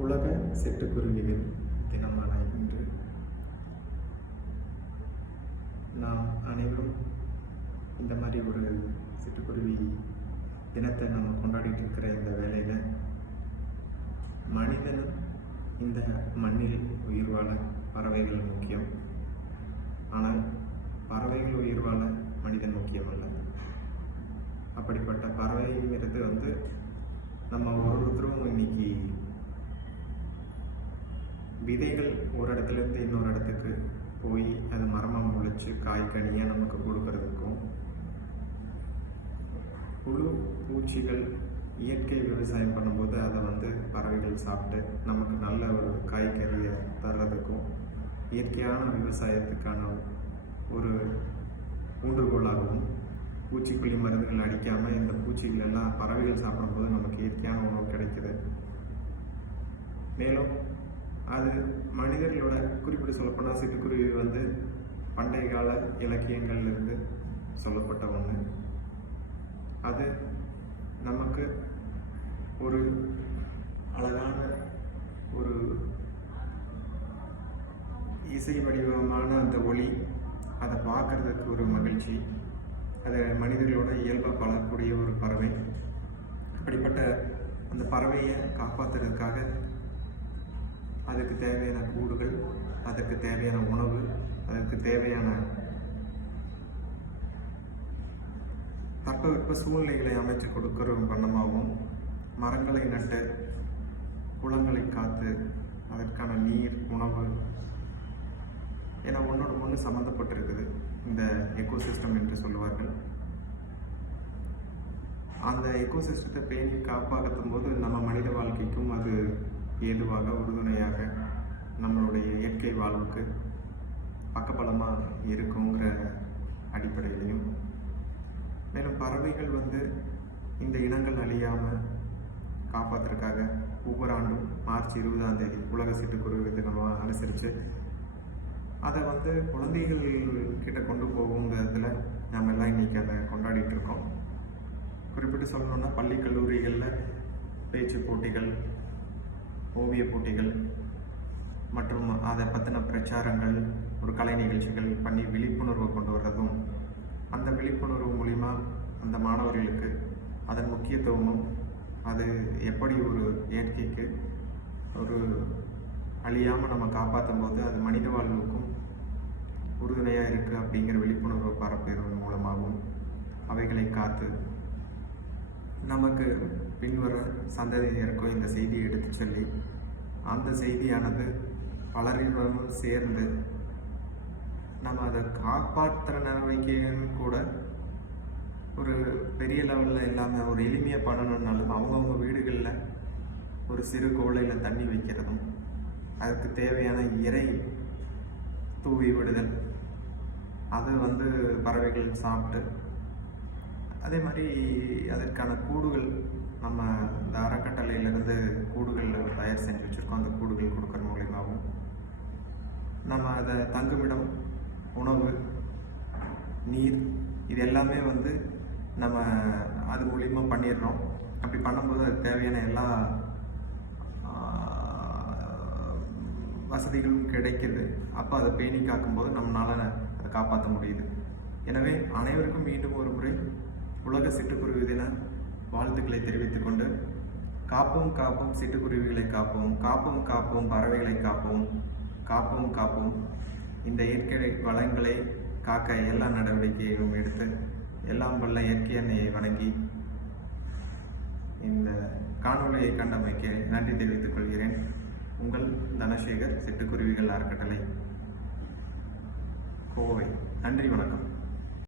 உலக சிட்டுக்குருவிகள் தினமான இன்று நாம் அனைவரும் இந்த மாதிரி ஒரு சிட்டுக்குருவி தினத்தை நம்ம கொண்டாடிட்டு இருக்கிற இந்த வேளையில் மனிதனும் இந்த மண்ணில் உயிர் வாழ பறவைகள் முக்கியம். ஆனால் பறவைகள் உயிர் வாழ மனிதன் முக்கியம் அல்ல. அப்படிப்பட்ட பறவைங்கிறது நம்ம ஒருத்தரும் இன்னைக்கு விதைகள் ஒரு இடத்துலேருந்து இன்னொரு இடத்துக்கு போய் அது மரமாக முளைச்சி காய்கனியாக நமக்கு கொடுக்கறதுக்கும், புழு பூச்சிகள் இயற்கை விவசாயம் பண்ணும்போது அதை பறவைகள் சாப்பிட்டு நமக்கு நல்ல ஒரு காய்கறியை தர்றதுக்கும், இயற்கையான விவசாயத்துக்கான ஒரு ஊன்றுகோலாகவும், பூச்சிக்கொல்லி மருந்துகள் அடிக்காமல் இந்த பூச்சிகள் எல்லாம் பறவைகள் சாப்பிடும்போது நமக்கு இயற்கையான உணவு கிடைக்குது. மேலும் அது மனிதர்களோட குறிப்பிட்டு சொல்லப்போனால் சிட்டுக்குருவி பண்டைய கால இலக்கியங்கள்லேருந்து சொல்லப்பட்ட ஒன்று. அது நமக்கு ஒரு அழகான ஒரு இசை வடிவமான அந்த ஒளி, அதை பார்க்கறதுக்கு ஒரு மகிழ்ச்சி, அது மனிதர்களோட இயல்பாக பழகக்கூடிய ஒரு பறவை. அப்படிப்பட்ட அந்த பறவையை காப்பாற்றுறதுக்காக அதுக்கு தேவையான கூடுகள், அதற்கு தேவையான உணவு, அதற்கு தேவையான தட்பவெப்ப சூழ்நிலைகளை அமைச்சு கொடுக்கிற வண்ணமாகவும், மரங்களை நட்டு குளங்களை காத்து அதற்கான நீர், உணவு என ஒன்றோடு ஒன்று சம்மந்தப்பட்டிருக்குது இந்த எக்கோசிஸ்டம் என்று சொல்லுவார்கள். அந்த எக்கோசிஸ்டத்தை பேணி காப்பாற்றும் போது நம்ம மனித வாழ்க்கைக்கும் அது ஏதுவாக, உறுதுணையாக, நம்மளுடைய இயற்கை வாழ்வுக்கு பக்கபலமாக இருக்குங்கிற அடிப்படையிலையும், மேலும் பறவைகள் இந்த இனங்கள் அழியாமல் காப்பாற்றுறதுக்காக ஒவ்வொரு ஆண்டும் மார்ச் 20ஆம் தேதி உலக சிட்டுக்குருவி தினமாக அனுசரித்து அதை குழந்தைகள் கிட்ட கொண்டு போகுங்கிறதுல நம்ம எல்லாம் இன்றைக்கி அதை கொண்டாடிட்டு இருக்கோம். குறிப்பிட்டு சொல்லணுன்னா பள்ளி கல்லூரிகளில் பேச்சு போட்டிகள், ஓவிய போட்டிகள் மற்றும் அதை பற்றின பிரச்சாரங்கள், ஒரு கலை நிகழ்ச்சிகள் பண்ணி விழிப்புணர்வை கொண்டு வர்றதும், அந்த விழிப்புணர்வு மூலிமா அந்த மாணவர்களுக்கு அதன் முக்கியத்துவமும், அது எப்படி ஒரு இயற்கைக்கு ஒரு அழியாமல் நம்ம காப்பாற்றும் போது அது மனித வாழ்வுக்கும் உறுதுணையாக இருக்குது அப்படிங்கிற விழிப்புணர்வை பரப்புவதன் மூலமாகவும் அவைகளை காத்து நமக்கு பின்வர சந்ததியினருக்கும் இந்த செய்தியை எடுத்து சொல்லி, அந்த செய்தியானது பலரிடமும் சேர்ந்து நம்ம அதை காப்பாற்றுற நடவடிக்கைன்னு கூட ஒரு பெரிய லெவலில் இல்லாமல் ஒரு எளிமையாக பண்ணணுன்னாலும் அவங்கவுங்க வீடுகளில் ஒரு சிறு கோலையில் தண்ணி வைக்கிறதும், அதுக்கு தேவையான இறை தூவி விடுதல், அது பறவைகள் சாப்பிட்டு, அதே மாதிரி அதற்கான கூடுகள் நம்ம இந்த அறக்கட்டளையிலேருந்து கூடுகள் தயார் செஞ்சு வச்சுருக்கோம். அந்த கூடுகள் கொடுக்குற மூலியமாகவும் நம்ம அதை தங்குமிடம், உணவு, நீர், இது எல்லாமே நம்ம அது மூலியமாக பண்ணிடுறோம். அப்படி பண்ணும்போது அது தேவையான எல்லா வசதிகளும் கிடைக்கிது. அப்போ அதை பேணி காக்கும்போது நம்மளால் அதை காப்பாற்ற முடியுது. எனவே அனைவருக்கும் மீண்டும் ஒரு முறை உலக சிட்டுக்குருவி தின வாழ்த்துக்களை தெரிவித்துக் கொண்டு, காப்போம் காப்போம் சிட்டுக்குருவிகளை காப்போம், காப்போம் காப்போம் பறவைகளை காப்போம், காப்போம் காப்போம் இந்த இயற்கை வளங்களை காக்க எல்லா நடவடிக்கையும் எடுத்து, எல்லாம் வல்ல இயற்கை அன்னையை வணங்கி இந்த காணொலியை கண்டமைக்க நன்றி தெரிவித்துக் கொள்கிறேன். உங்கள் தனசேகர், சிட்டுக்குருவிகள் அறக்கட்டளை, கோவை. நன்றி, வணக்கம்.